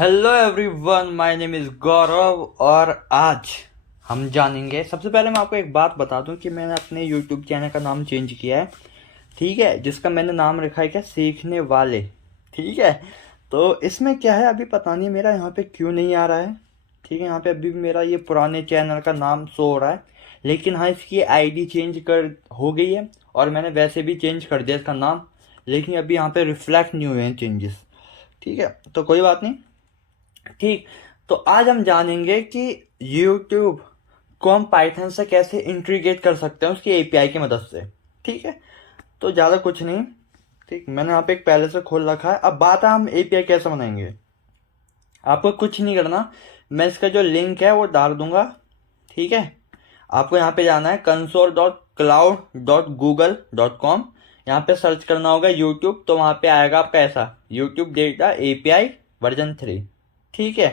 Hello everyone, my name is Gaurav और आज हम जानेंगे। सबसे पहले मैं आपको एक बात बता दूं कि मैंने अपने यूट्यूब चैनल का नाम चेंज किया है। ठीक है, जिसका मैंने नाम रखा है क्या, सीखने वाले। ठीक है, तो इसमें क्या है, अभी पता नहीं मेरा यहाँ पे क्यों नहीं आ रहा है। ठीक है, यहाँ पे अभी भी मेरा ये पुराने चैनल का नाम शो हो रहा है, लेकिन हाँ इसकी आईडी चेंज कर हो गई है और मैंने वैसे भी चेंज कर दिया इसका नाम, लेकिन अभी यहाँ पे रिफ्लेक्ट नहीं हुए हैं चेंजेस। ठीक है, तो कोई बात नहीं। ठीक, तो आज हम जानेंगे कि YouTube को हम पाइथन से कैसे इंटीग्रेट कर सकते हैं उसकी एपीआई की मदद से। ठीक है, तो ज़्यादा कुछ नहीं। ठीक, मैंने यहाँ पे एक पहले से खोल रखा है। अब बात है हम एपीआई कैसे बनाएंगे। आपको कुछ नहीं करना, मैं इसका जो लिंक है वो डाल दूंगा। ठीक है, आपको यहाँ पे जाना है console.cloud.google.com। यहाँ पे सर्च करना होगा यूट्यूब, तो वहाँ पे आएगा आपका ऐसा यूट्यूब डेटा एपीआई वर्जन 3। ठीक है,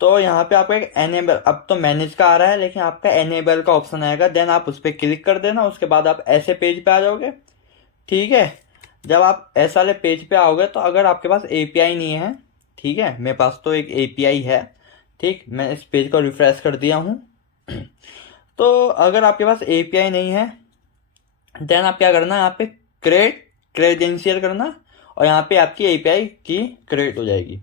तो यहाँ पे आपका एक एनेबल, अब तो मैनेज का आ रहा है लेकिन आपका एनेबल का ऑप्शन आएगा, देन आप उस पर क्लिक कर देना। उसके बाद आप ऐसे पेज पे आ जाओगे। ठीक है, जब आप ऐसा वाले पेज पे आओगे तो अगर आपके पास एपीआई नहीं है, ठीक है, मेरे पास तो एक एपीआई है। ठीक, मैं इस पेज को रिफ्रेश कर दिया हूँ। तो अगर आपके पास एपीआई नहीं है, देन आप क्या करना है, यहाँ पे क्रिएट क्रेडेंशियल करना और यहाँ पे आपकी एपीआई की क्रिएट हो जाएगी।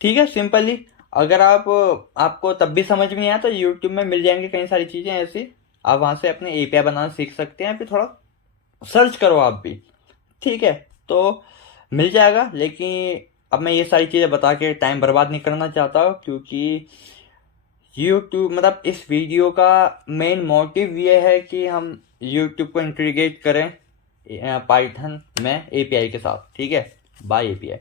ठीक है, सिंपली। अगर आपको तब भी समझ में नहीं आया तो यूट्यूब में मिल जाएंगे कई सारी चीज़ें ऐसी, आप वहाँ से अपने एपीआई बनाना सीख सकते हैं। फिर थोड़ा सर्च करो आप भी। ठीक है, तो मिल जाएगा। लेकिन अब मैं ये सारी चीज़ें बता के टाइम बर्बाद नहीं करना चाहता, क्योंकि यूट्यूब मतलब इस वीडियो का मेन मोटिव ये है कि हम यूट्यूब को इंटीग्रेट करें पाइथन में एपीआई के साथ। ठीक है, बाय एपीआई।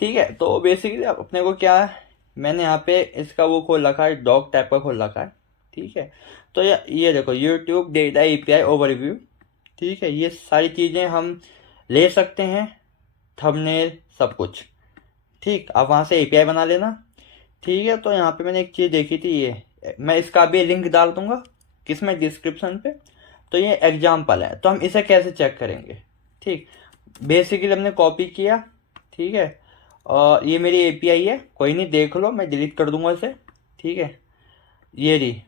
ठीक है, तो बेसिकली अब अपने को क्या है, मैंने यहाँ पे इसका वो खोल रखा है, डॉग टाइप का खोल रखा है। ठीक है, तो ये देखो यूट्यूब डेटा एपीआई ओवरव्यू। ठीक है, ये सारी चीज़ें हम ले सकते हैं, थंबनेल सब कुछ। ठीक, आप वहाँ से एपीआई बना लेना। ठीक है, तो यहाँ पे मैंने एक चीज़ देखी थी, ये मैं इसका भी लिंक डाल दूंगा किसमें, डिस्क्रिप्शन पे। तो ये एग्जाम्पल है, तो हम इसे कैसे चेक करेंगे। ठीक, बेसिकली हमने कॉपी किया। ठीक है, और ये मेरी एपीआई है, कोई नहीं देख लो, मैं डिलीट कर दूंगा इसे। ठीक है, ये रही।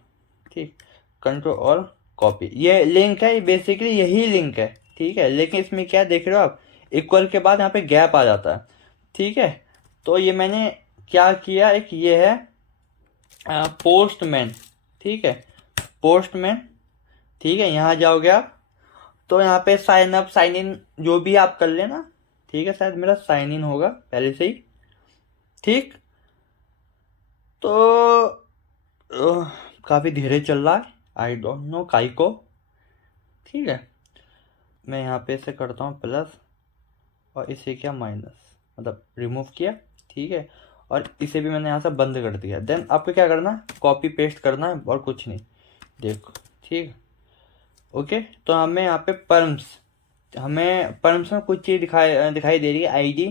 ठीक, कंट्रोल और कॉपी, ये लिंक है, ये बेसिकली यही लिंक है। ठीक है, लेकिन इसमें क्या देख रहे हो आप, इक्वल के बाद यहाँ पे गैप आ जाता है। ठीक है, तो ये मैंने क्या किया, एक ये है पोस्टमैन। ठीक है, पोस्टमैन। ठीक है, यहाँ जाओगे आप, तो यहाँ पे साइन अप साइन इन जो भी आप कर लेना। ठीक है, शायद मेरा साइन इन होगा पहले से ही। ठीक, तो काफ़ी धीरे चल रहा है, आई डोंट नो काई को। ठीक है, मैं यहाँ पे से करता हूँ प्लस और इसे क्या माइनस, मतलब रिमूव किया। ठीक है, और इसे भी मैंने यहाँ से बंद कर दिया। देन आपको क्या करना है, कॉपी पेस्ट करना है और कुछ नहीं। देखो, ठीक, ओके। तो हमें यहाँ पे हमें परम्स में कुछ चीज़ दिखाई दे रही है, आईडी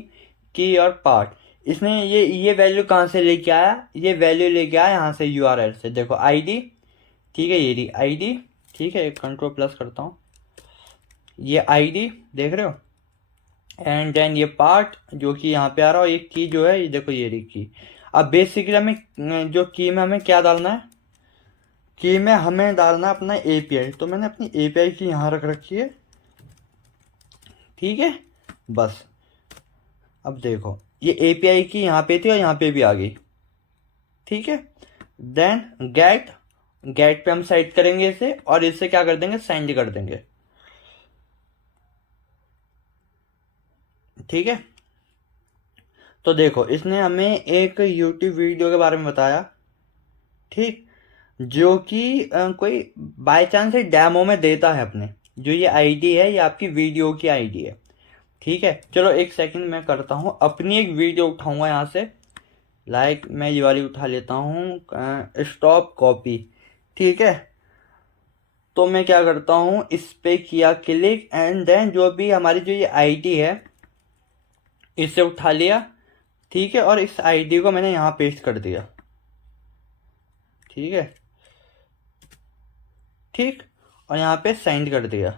की और पार्ट। इसने ये वैल्यू कहाँ से लेके आया, ये वैल्यू लेके आया यहाँ से यूआरएल से। देखो आईडी, ठीक है, ये रही आईडी। ठीक है, कंट्रोल प्लस करता हूँ, ये आईडी देख रहे हो, एंड देन ये पार्ट जो कि यहाँ पे आ रहा है, ये की जो है, ये देखो ये रही की। अब बेसिकली हमें जो की में हमें क्या डालना है, की में हमें डालना है अपना एपीआई। तो मैंने अपनी एपीआई की यहाँ रख रखी है। ठीक है, बस अब देखो ये एपीआई की यहाँ पे थी और यहाँ पे भी आ गई। ठीक है, देन गेट गेट पे हम सेट करेंगे इसे और इससे क्या कर देंगे, सेंड कर देंगे। ठीक है, तो देखो इसने हमें एक यूट्यूब वीडियो के बारे में बताया। ठीक, जो कि कोई बाय चांस डेमो में देता है अपने, जो ये आईडी है ये आपकी वीडियो की आईडी है। ठीक है, चलो एक सेकंड मैं करता हूँ, अपनी एक वीडियो उठाऊंगा यहाँ से। लाइक मैं ये वाली उठा लेता हूँ, स्टॉप कॉपी। ठीक है, तो मैं क्या करता हूँ, इस पे किया क्लिक एंड देन जो भी हमारी जो ये आईडी है इसे उठा लिया। ठीक है, और इस आईडी को मैंने यहाँ पेस्ट कर दिया। ठीक है, ठीक, और यहाँ पे सेंड कर दिया।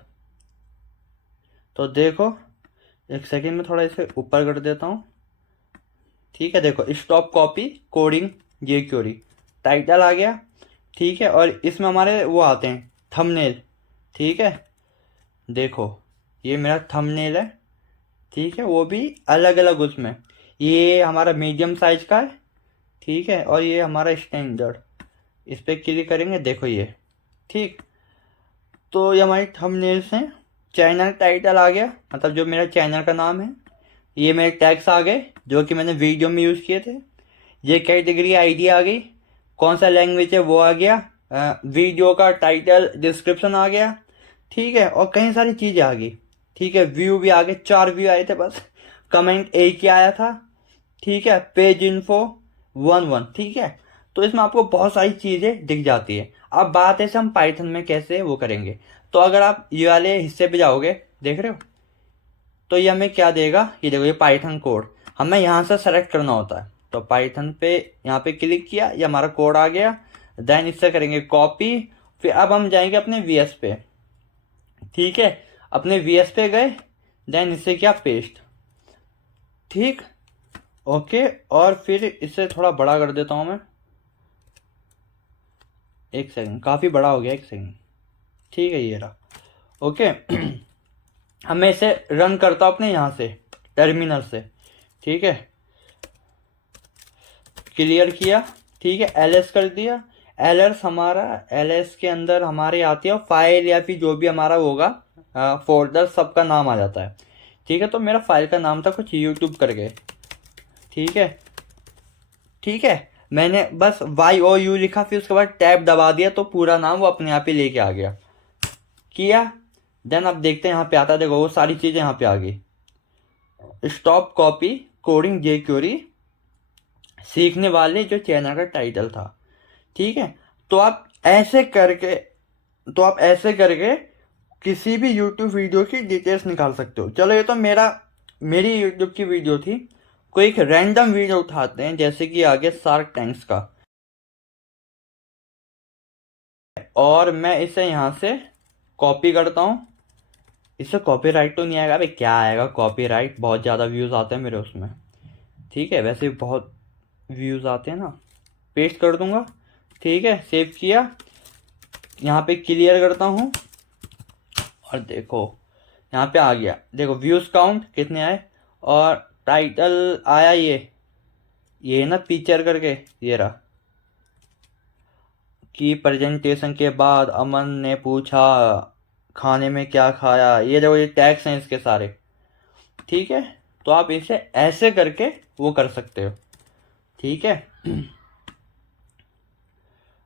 तो देखो एक सेकंड में थोड़ा इसे ऊपर कर देता हूँ। ठीक है, देखो स्टॉप कॉपी कोडिंग जे क्यूरी, टाइटल आ गया। ठीक है, और इसमें हमारे वो आते हैं थंबनेल। ठीक है, देखो ये मेरा थंबनेल है। ठीक है, वो भी अलग अलग उसमें, ये हमारा मीडियम साइज का है। ठीक है, और ये हमारा स्टैंडर्ड। इस पर क्लिक करेंगे, देखो ये। ठीक, तो ये हमारी थंबनेल्स हैं। चैनल टाइटल आ गया, मतलब जो मेरा चैनल का नाम है। ये मेरे टैग्स आ गए जो कि मैंने वीडियो में यूज़ किए थे। ये कैटेगरी आईडी आ गई, कौन सा लैंग्वेज है वो आ गया। वीडियो का टाइटल डिस्क्रिप्शन आ गया। ठीक है, और कई सारी चीज़ें आ गई। ठीक है, व्यू भी आ गए, 4 व्यू आए थे बस। कमेंट एक ही आया था। ठीक है, पेज इन्फो 1 1। ठीक है, तो इसमें आपको बहुत सारी चीज़ें दिख जाती है। अब बात है हम पाइथन में कैसे वो करेंगे। तो अगर आप ये वाले हिस्से पे जाओगे, देख रहे हो, तो ये हमें क्या देगा, ये देखो ये पाइथन कोड हमें यहाँ से सेलेक्ट करना होता है। तो पाइथन पे यहाँ पे क्लिक किया, ये हमारा कोड आ गया। देन इससे करेंगे कॉपी। फिर अब हम जाएंगे अपने वीएस पे। ठीक है, अपने वीएस पे गए, देन इससे क्या पेस्ट। ठीक, ओके, और फिर इसे थोड़ा बड़ा कर देता हूँ मैं। एक सेकंड, काफ़ी बड़ा हो गया, एक सेकंड। ठीक है, ये रहा। ओके अब मैं इसे रन करता हूँ अपने यहाँ से टर्मिनल से। ठीक है, क्लियर किया। ठीक है, एलएस कर दिया। एलएस हमारा, एलएस के अंदर हमारे आती है फाइल या फिर जो भी हमारा होगा फोल्डर, सबका नाम आ जाता है। ठीक है, तो मेरा फाइल का नाम था कुछ यूट्यूब करके। ठीक है, ठीक है, मैंने बस YOU लिखा, फिर उसके बाद टैब दबा दिया, तो पूरा नाम वो अपने आप ही लेके आ गया। किया, देन अब देखते हैं यहाँ पे आता है, देखो वो सारी चीज़ें यहाँ पे आ गई। स्टॉप कॉपी कोडिंग जे क्यूरी, सीखने वाले, जो चैनल का टाइटल था। ठीक है, तो आप ऐसे करके, तो आप ऐसे करके किसी भी यूट्यूब वीडियो की डिटेल्स निकाल सकते हो। चलो, ये तो मेरी यूट्यूब की वीडियो थी। कोई एक रैंडम वीडियो उठाते हैं, जैसे कि आगे शार्क टैंक्स का, और मैं इसे यहाँ से कॉपी करता हूँ। इससे कॉपीराइट तो नहीं आएगा भाई, क्या आएगा कॉपीराइट, बहुत ज़्यादा व्यूज़ आते हैं मेरे उसमें। ठीक है, वैसे बहुत व्यूज़ आते हैं ना। पेस्ट कर दूंगा। ठीक है, सेव किया, यहाँ पे क्लियर करता हूँ, और देखो यहाँ पे आ गया। देखो व्यूज़ काउंट कितने आए, और टाइटल आया ये ना पिक्चर करके, ये रहा कि प्रेजेंटेशन के बाद अमन ने पूछा खाने में क्या खाया। ये देखो ये टैग्स हैं इसके सारे। ठीक है, तो आप इसे ऐसे करके वो कर सकते हो। ठीक है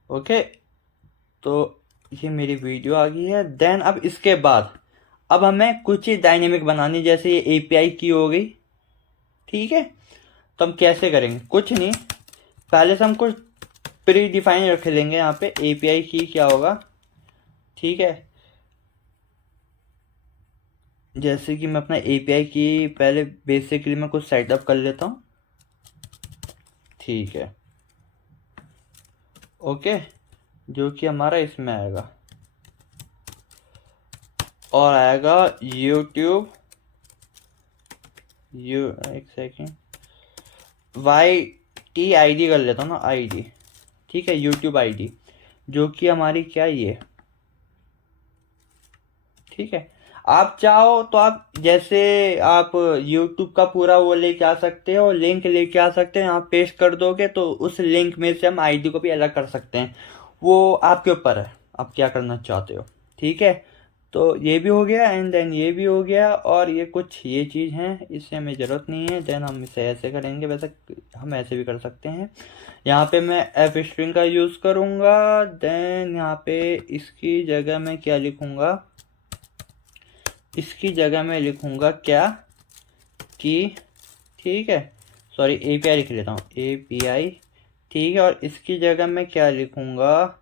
ओके, तो ये मेरी वीडियो आ गई है। देन अब इसके बाद अब हमें कुछ ही डायनेमिक बनानी, जैसे ये एपीआई की हो गई। ठीक है, तो हम कैसे करेंगे, कुछ नहीं, पहले से हम कुछ प्री डिफाइन रख लेंगे यहाँ पे। एपीआई की क्या होगा, ठीक है, जैसे कि मैं अपना एपीआई की पहले बेसिकली मैं कुछ सेटअप कर लेता हूँ। ठीक है, ओके, जो कि हमारा इसमें आएगा, और आएगा यूट्यूब एक सेकेंड, YTID कर लेता हूँ ना, आईडी। ठीक है, यूट्यूब आईडी, जो कि हमारी क्या ये। ठीक है, आप चाहो तो आप जैसे आप यूट्यूब का पूरा वो लेके आ सकते हो, लिंक लेके आ सकते हो, यहाँ पेस्ट कर दोगे तो उस लिंक में से हम आईडी को भी अलग कर सकते हैं। वो आपके ऊपर है, आप क्या करना चाहते हो। ठीक है, तो ये भी हो गया, एंड देन ये भी हो गया, और ये कुछ ये चीज़ हैं, इससे हमें ज़रूरत नहीं है। देन हम इसे ऐसे करेंगे, वैसे हम ऐसे भी कर सकते हैं। यहाँ पे मैं एफ स्ट्रिंग का यूज़ करूँगा। देन यहाँ पे इसकी जगह मैं क्या लिखूँगा, इसकी जगह मैं लिखूँगा क्या कि, ठीक है, सॉरी एपीआई लिख लेता हूँ, एपीआई। ठीक है, और इसकी जगह मैं क्या लिखूँगा,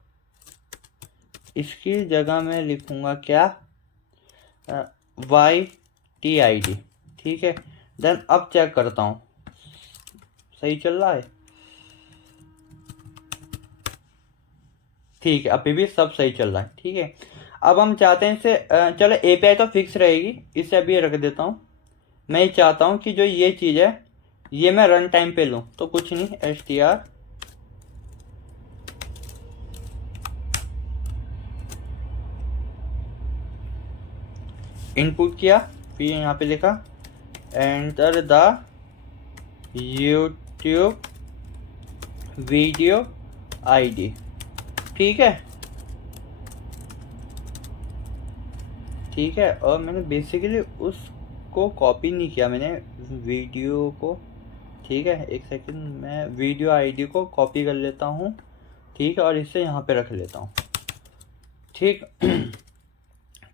इसकी जगह मैं लिखूँगा क्या, YTID। ठीक है, देन अब चेक करता हूँ सही चल रहा है। ठीक है, अभी भी सब सही चल रहा है। ठीक है, अब हम चाहते हैं इसे, चलो एपीआई तो फिक्स रहेगी, इसे अभी रख देता हूँ। मैं ये चाहता हूँ कि जो ये चीज़ है ये मैं रन टाइम पे लूँ तो कुछ नहीं, str इनपुट किया, फिर यहाँ पे लिखा enter the YouTube video ID. ठीक है, ठीक है। और मैंने बेसिकली उसको कॉपी नहीं किया, मैंने वीडियो को, ठीक है एक सेकंड, मैं वीडियो आईडी को कॉपी कर लेता हूँ, ठीक है, और इसे यहाँ पे रख लेता हूँ। ठीक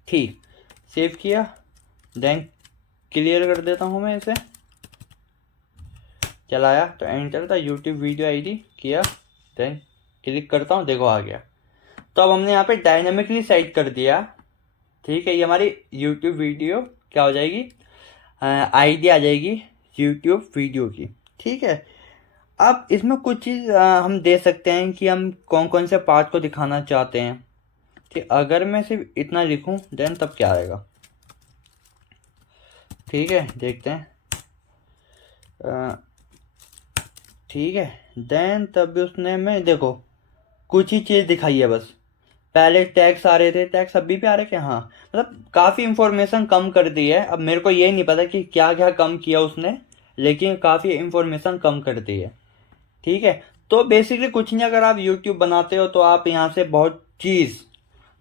ठीक, सेव किया, देन क्लियर कर देता हूँ मैं इसे, चलाया तो एंटर था यूट्यूब वीडियो आईडी किया, देन क्लिक करता हूँ, देखो आ गया। तो अब हमने यहाँ पे डायनामिकली सेट कर दिया। ठीक है, ये हमारी यूट्यूब वीडियो क्या हो जाएगी, आईडी आ जाएगी यूट्यूब वीडियो की। ठीक है, अब इसमें कुछ चीज़ हम दे सकते हैं कि हम कौन कौन से पार्ट को दिखाना चाहते हैं। ठीक, अगर मैं सिर्फ इतना लिखूं देन तब क्या आएगा, ठीक है देखते हैं। ठीक है, देन तब भी उसने में देखो कुछ ही चीज़ दिखाई है बस। पहले टैक्स आ रहे थे, टैक्स अभी भी आ रहे, क्या हाँ, मतलब काफ़ी इंफॉर्मेशन कम कर दी है। अब मेरे को ये नहीं पता कि क्या क्या कम किया उसने, लेकिन काफ़ी इंफॉर्मेशन कम कर दी है। ठीक है, तो बेसिकली कुछ नहीं, अगर आप यूट्यूब बनाते हो तो आप यहाँ से बहुत चीज़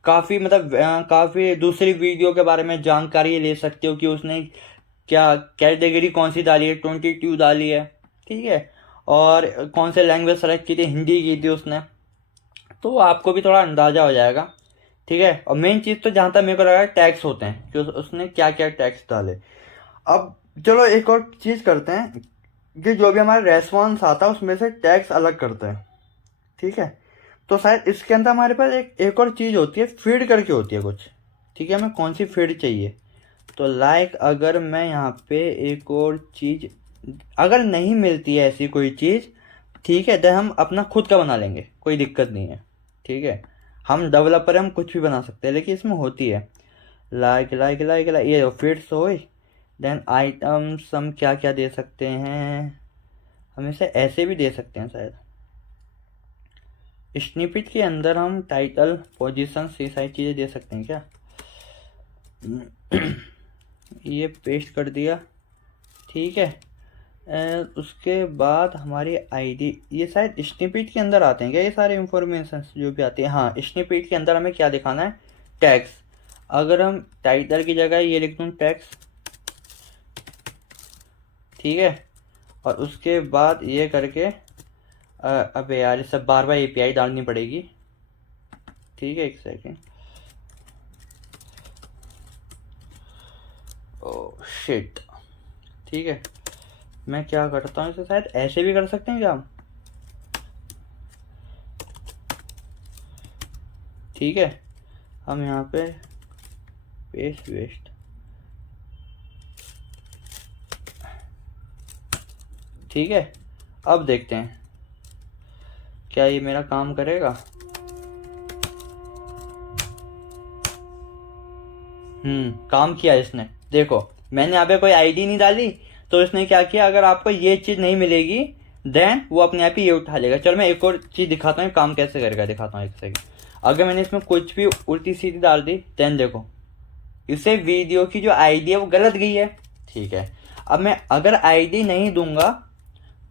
काफ़ी मतलब काफ़ी दूसरी वीडियो के बारे में जानकारी ले सकते हो कि उसने क्या कैटेगरी कौन सी डाली है, 22 डाली है। ठीक है, और कौन से लैंग्वेज सेलेक्ट की थी, हिंदी की थी उसने, तो आपको भी थोड़ा अंदाज़ा हो जाएगा। ठीक है, और मेन चीज़ तो जहाँ तक मेरे को लगा टैक्स होते हैं कि उसने क्या क्या टैक्स डाले। अब चलो एक और चीज़ करते हैं कि जो भी हमारा रेस्पॉन्स आता है उसमें से टैक्स अलग करते हैं। ठीक है, तो शायद इसके अंदर हमारे पास एक और चीज़ होती है, फीड करके होती है कुछ। ठीक है, हमें कौन सी फीड चाहिए, तो लाइक अगर मैं यहाँ पे एक और चीज़ अगर नहीं मिलती है ऐसी कोई चीज़, ठीक है, तो हम अपना खुद का बना लेंगे, कोई दिक्कत नहीं है। ठीक है, हम डेवलपर हम कुछ भी बना सकते हैं, लेकिन इसमें होती है लाइक लाइक लाइक लाइक ये फिट्स हो, देन आइटम्स हम क्या क्या दे सकते हैं, हम इसे ऐसे भी दे सकते हैं शायद। स्निपेट के अंदर हम टाइटल पोजीशन ये सारी चीज़ें दे सकते हैं क्या। ये पेस्ट कर दिया। ठीक है, उसके बाद हमारी आईडी, ये शायद स्निपेट के अंदर आते हैं क्या ये सारे इंफॉर्मेशन जो भी आती है। हाँ, स्निपेट के अंदर हमें क्या दिखाना है, टैक्स। अगर हम टाइटल की जगह ये लिख दूँ टैक्स, ठीक है, और उसके बाद ये करके अबे यार ये सब बार बार एपीआई डालनी पड़ेगी। ठीक है, एक सेकेंड, ओह शिट। ठीक है, मैं क्या करता हूँ, इसे शायद ऐसे भी कर सकते हैं क्या हम। ठीक है, हम यहाँ पे पेस्ट वेस्ट, ठीक है, अब देखते हैं क्या ये मेरा काम करेगा। काम किया इसने, देखो मैंने यहाँ पे कोई आईडी नहीं डाली तो इसने क्या किया, अगर आपको ये चीज़ नहीं मिलेगी देन वो अपने आप ही ये उठा लेगा। चलो मैं एक और चीज़ दिखाता हूँ काम कैसे करेगा, दिखाता हूँ एक सेकंड। अगर मैंने इसमें कुछ भी उल्टी सीधी डाल दी देन देखो इसे वीडियो की जो आईडी है वो गलत गई है। ठीक है, अब मैं अगर आईडी नहीं दूंगा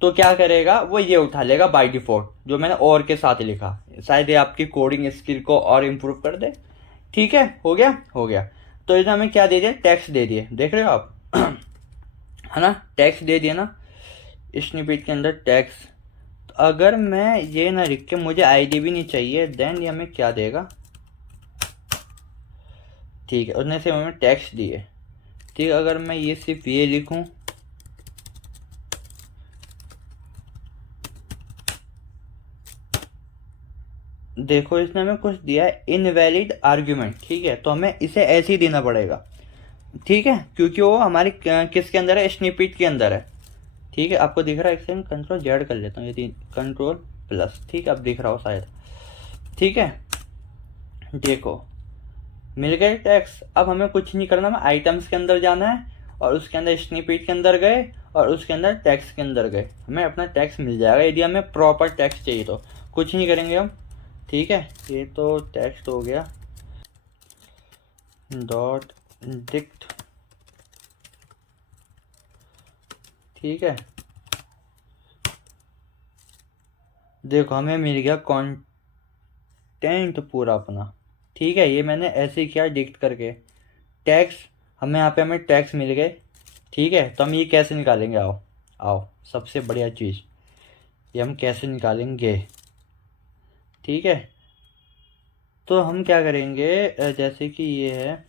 तो क्या करेगा, वो ये उठा लेगा बाय डिफॉल्ट, जो मैंने और के साथ लिखा। शायद ये आपकी कोडिंग स्किल को और इम्प्रूव कर दे। ठीक है, हो गया हो गया। तो इसने हमें क्या दे दिया, टैक्स दे दिए, देख रहे हो आप है ना, टैक्स दे दिया ना स्निपेट के अंदर टैक्स। तो अगर मैं ये ना लिख के मुझे आईडी भी नहीं चाहिए देन ये हमें क्या देगा। ठीक है, उसने सिर्फ हमें टैक्स दिए। ठीक है, अगर मैं ये सिर्फ ये लिखूं, देखो इसने हमें कुछ दिया है इनवैलिड आर्ग्यूमेंट। ठीक है, तो हमें इसे ऐसे ही देना पड़ेगा। ठीक है, क्योंकि वो हमारी किसके अंदर है, स्निपेट के अंदर है। ठीक है, आपको दिख रहा है, एक सेकंड कंट्रोल जेड कर लेता हूँ, यदि कंट्रोल प्लस। ठीक है, अब दिख रहा हो शायद। ठीक है, देखो मिल गए टैक्स। अब हमें कुछ नहीं करना, हमें आइटम्स के अंदर जाना है और उसके अंदर स्निपेट के अंदर गए और उसके अंदर टैक्स के अंदर गए, हमें अपना टैक्स मिल जाएगा यदि हमें प्रॉपर टैक्स चाहिए तो। कुछ नहीं करेंगे हम, ठीक है। ये तो टेक्स्ट हो गया, डॉट डिक्ट, ठीक है। देखो हमें मिल गया कंटेंट पूरा अपना, ठीक है। ये मैंने ऐसे ही किया डिक्ट करके। टैक्स हमें यहाँ पे हमें टैक्स मिल गए, ठीक है। तो हम ये कैसे निकालेंगे, आओ आओ, सबसे बढ़िया चीज़ ये हम कैसे निकालेंगे, ठीक है। तो हम क्या करेंगे, जैसे कि ये है,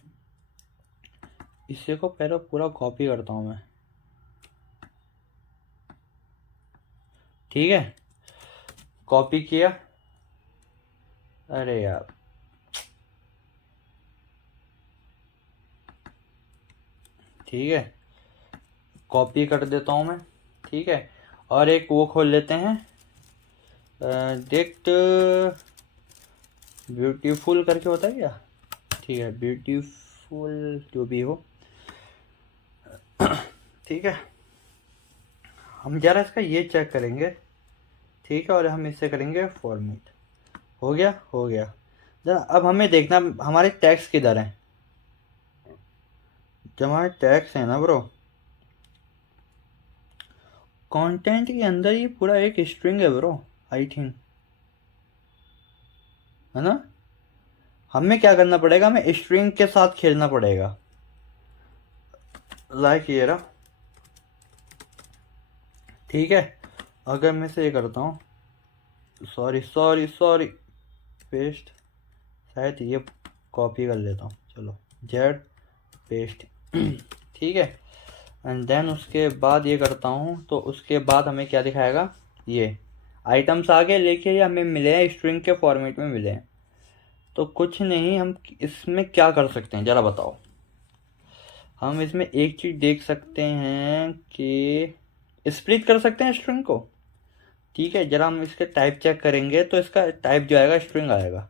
इसे को पहले पूरा कॉपी करता हूँ मैं, ठीक है। कॉपी किया, अरे यार ठीक है, कॉपी कर देता हूँ मैं, ठीक है। और एक वो खोल लेते हैं, डिक्ट ब्यूटीफुल करके होता है क्या, ठीक है, ब्यूटीफुल जो भी हो, ठीक है। हम जरा इसका ये चेक करेंगे, ठीक है। और हम इससे करेंगे फॉर्मेट, हो गया हो गया। जरा अब हमें देखना हमारे टैक्स किधर हैं। जो हमारे टैक्स है ना ब्रो, कंटेंट के अंदर ही पूरा एक स्ट्रिंग है ब्रो, आई थिंक, है ना। हमें क्या करना पड़ेगा, हमें स्ट्रिंग के साथ खेलना पड़ेगा, लाइक ये रहा, ठीक है। अगर मैं से ये करता हूँ, सॉरी सॉरी सॉरी, पेस्ट, शायद ये कॉपी कर लेता हूँ, चलो जेड पेस्ट, ठीक है। एंड देन उसके बाद ये करता हूँ, तो उसके बाद हमें क्या दिखाएगा, ये आइटम्स आगे लेके ये हमें मिले हैं, स्ट्रिंग के फॉर्मेट में मिले हैं। तो कुछ नहीं, हम इसमें क्या कर सकते हैं ज़रा बताओ। हम इसमें एक चीज़ देख सकते हैं कि स्प्लिट कर सकते हैं स्ट्रिंग को, ठीक है। जरा हम इसके टाइप चेक करेंगे तो इसका टाइप जो आएगा स्ट्रिंग आएगा,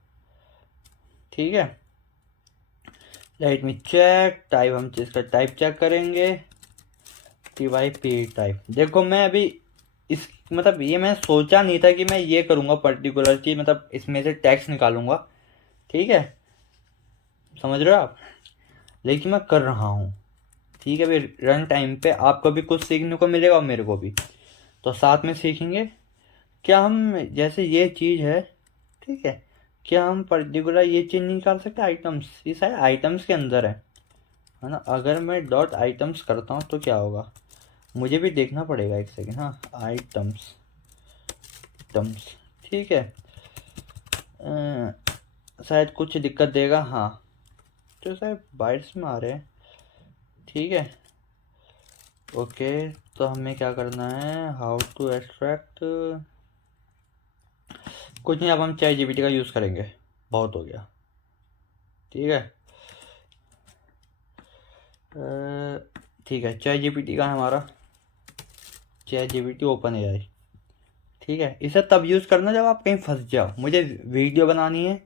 ठीक है। लेट मी चेक टाइप, हम इसका टाइप चेक करेंगे, टी वाई पी टाइप। देखो मैं अभी इस मतलब ये मैं सोचा नहीं था कि मैं ये करूँगा पर्टिकुलर चीज़, मतलब इसमें से टैक्स निकालूंगा, ठीक है, समझ रहे हो आप। लेकिन मैं कर रहा हूँ, ठीक है। भाई रन टाइम पे आपको भी कुछ सीखने को मिलेगा और मेरे को भी, तो साथ में सीखेंगे। क्या हम जैसे ये चीज़ है, ठीक है, क्या हम पर्टिकुलर ये चीज़ नहीं निकाल सकते, आइटम्स, ये सारे आइटम्स के अंदर है ना। अगर मैं डॉट आइटम्स करता हूँ तो क्या होगा, मुझे भी देखना पड़ेगा, एक सेकेंड, हाँ आइटम्स टम्स, ठीक है। शायद कुछ दिक्कत देगा, हाँ, तो शायद बाइट्स में आ रहे हैं, ठीक है। ओके, तो हमें क्या करना है, हाउ टू एक्सट्रैक्ट, कुछ नहीं, अब हम चैट जीपीटी का यूज़ करेंगे, बहुत हो गया, ठीक है। ठीक है, चैट जीपीटी का है हमारा, चैट जीपीटी ओपन एआई, ठीक है। इसे तब यूज़ करना जब आप कहीं फंस जाओ, मुझे वीडियो बनानी है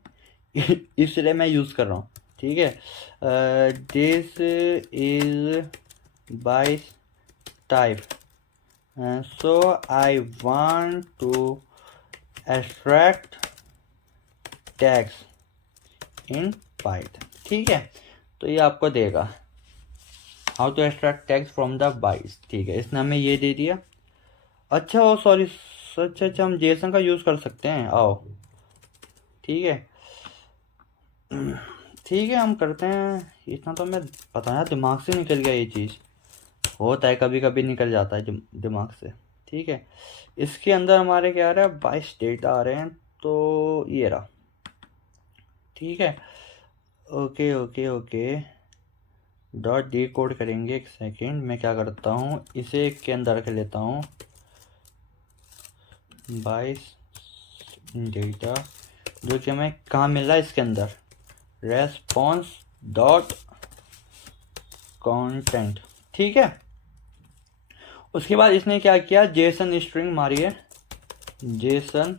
इसलिए मैं यूज़ कर रहा हूँ, ठीक है। This is by type, so I want to extract tags in Python, ठीक है। तो ये आपको देगा how to extract tags from the bytes, ठीक है। इसने हमें ये दे दिया। अच्छा ओ सॉरी, अच्छा अच्छा, हम जेसन का यूज़ कर सकते हैं, आओ, ठीक है, ठीक है, हम करते हैं। इतना तो मैं पता है, दिमाग से निकल गया, ये चीज़ होता है कभी कभी, निकल जाता है दिमाग से, ठीक है। इसके अंदर हमारे क्या आ रहा है, 22 डेटा आ रहे हैं, तो ये रहा, ठीक है। Okay okay okay, dot D code करेंगे, एक सेकेंड, मैं क्या करता हूँ, इसे के अंदर रख लेता हूँ, 22 डेटा, जो कि हमें कहाँ मिल रहा है, इसके अंदर रेस्पॉन्स डॉट कंटेंट, ठीक है। उसके बाद इसने क्या किया, जेसन स्ट्रिंग मारी है, जेसन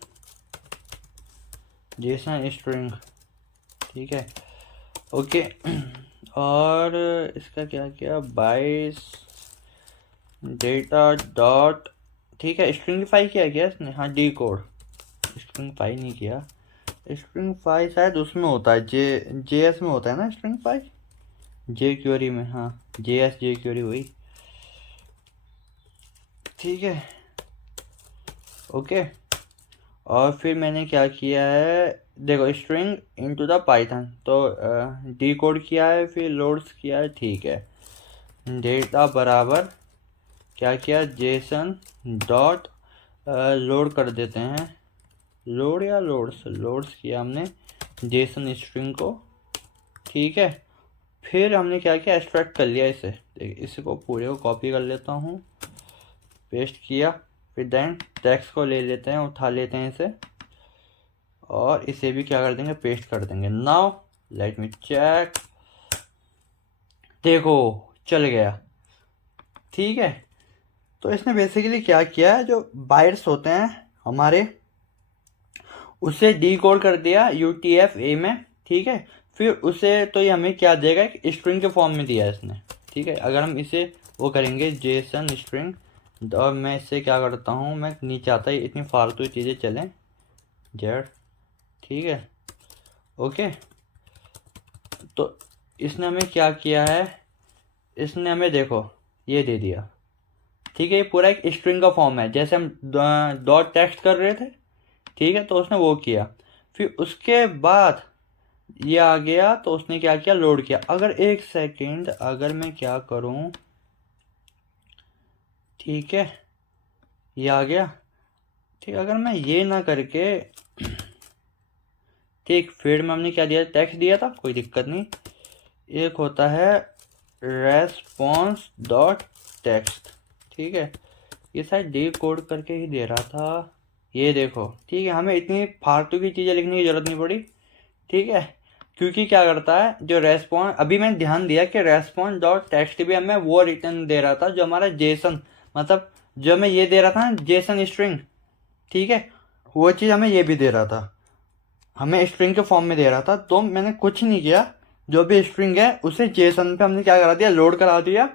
स्ट्रिंग, ठीक है, ओके। और इसका क्या किया, 22 डेटा डॉट, ठीक है, स्ट्रिंगफाई किया क्या इसने? हाँ, डी कोड, स्ट्रिंगफाई नहीं किया। स्ट्रिंगफाई शायद उसमें होता है, JS में होता है ना स्ट्रिंगफाई, जे क्वेरी में। हाँ, JS जे क्वेरी हुई, ठीक है, ओके। और फिर मैंने क्या किया है, देखो, स्ट्रिंग इनटू द पाइथन, तो डी कोड किया है, फिर लोड्स किया है, ठीक है। डेटा बराबर क्या किया, जेसन डॉट लोड कर देते हैं, लोड या लोड्स किया हमने जेसन स्ट्रिंग को, ठीक है। फिर हमने क्या किया, एक्सट्रैक्ट कर लिया इसे, इसको पूरे को कॉपी कर लेता हूँ, पेस्ट किया, फिर देन टेक्स्ट को ले लेते हैं, उठा लेते हैं इसे, और इसे भी क्या कर देंगे, पेस्ट कर देंगे। नाउ लेट मी चेक, देखो चल गया, ठीक है। तो इसने बेसिकली क्या किया है, जो बाइट्स होते हैं हमारे उसे डी कोड कर दिया UTF-8 में, ठीक है। फिर उसे तो ये हमें क्या देगा, एक स्ट्रिंग के फॉर्म में दिया है इसने, ठीक है। अगर हम इसे वो करेंगे जेसन स्ट्रिंग, और मैं इससे क्या करता हूँ, मैं नीचे आता ही इतनी फालतू चीज़ें चलें जेड, ठीक है, ओके। तो इसने हमें क्या किया है, इसने हमें देखो ये दे दिया, ठीक है। ये पूरा एक स्ट्रिंग का फॉर्म है, जैसे हम डॉट टेक्स्ट कर रहे थे, ठीक है, तो उसने वो किया। फिर उसके बाद ये आ गया, तो उसने क्या किया, लोड किया। अगर एक सेकंड, अगर मैं क्या करूं, ठीक है, ये आ गया, ठीक। अगर मैं ये ना करके, ठीक, फील्ड में हमने क्या दिया, टेक्स्ट दिया था, कोई दिक्कत नहीं। एक होता है रेस्पॉन्स डॉट टेक्स्ट, ठीक है, ये शायद डी कोड करके ही दे रहा था, ये देखो, ठीक है। हमें इतनी फालतू की चीज़ें लिखने की ज़रूरत नहीं पड़ी, ठीक है, क्योंकि क्या करता है, जो रेस्पॉन्स, अभी मैंने ध्यान दिया कि रेस्पॉन्स डॉट टेक्स्ट भी हमें वो रिटर्न दे रहा था जो हमारा जेसन, मतलब जो हमें ये दे रहा था ना, जेसन स्ट्रिंग, ठीक है, वो चीज़ हमें ये भी दे रहा था, हमें स्ट्रिंग के फॉर्म में दे रहा था। तो मैंने कुछ नहीं किया, जो भी स्ट्रिंग है उसे जेसन पे हमने क्या करा दिया, लोड करा दिया।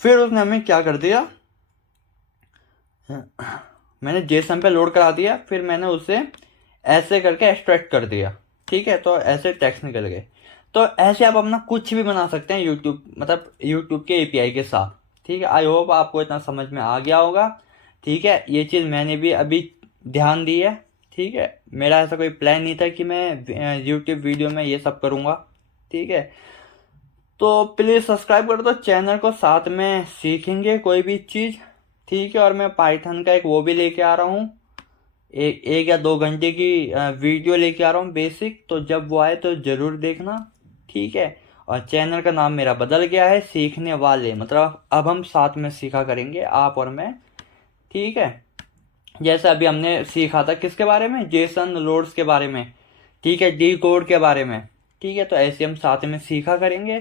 फिर उसने हमें क्या कर दिया, मैंने जेसन पे लोड करा दिया, फिर मैंने उसे ऐसे करके एक्सट्रैक्ट कर दिया, ठीक है। तो ऐसे टेक्स्ट निकल गए। तो ऐसे आप अपना कुछ भी बना सकते हैं यूट्यूब, मतलब यूट्यूब के API के साथ, ठीक है। आई होप आपको इतना समझ में आ गया होगा, ठीक है। ये चीज़ मैंने भी अभी ध्यान दी है, ठीक है। मेरा ऐसा कोई प्लान नहीं था कि मैं यूट्यूब वीडियो में ये सब करूँगा, ठीक है। तो प्लीज़ सब्सक्राइब कर दो चैनल को, साथ में सीखेंगे कोई भी चीज़, ठीक है। और मैं पाइथन का एक वो भी लेके आ रहा हूँ, एक या 2 घंटे की वीडियो लेके आ रहा हूँ बेसिक, तो जब वो आए तो ज़रूर देखना, ठीक है। और चैनल का नाम मेरा बदल गया है, सीखने वाले, मतलब अब हम साथ में सीखा करेंगे, आप और मैं, ठीक है। जैसे अभी हमने सीखा था किसके बारे में, जेसन लोड्स के बारे में, ठीक है, डी कोड के बारे में, ठीक है। तो ऐसे हम साथ में सीखा करेंगे,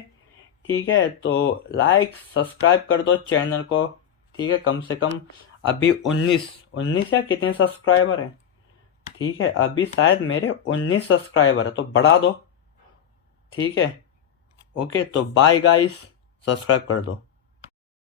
ठीक है। तो लाइक सब्सक्राइब कर दो चैनल को, ठीक है। कम से कम अभी 19 या कितने सब्सक्राइबर हैं, ठीक है, अभी शायद मेरे 19 सब्सक्राइबर है, तो बढ़ा दो, ठीक है, ओके। तो बाय गाइस, सब्सक्राइब कर दो।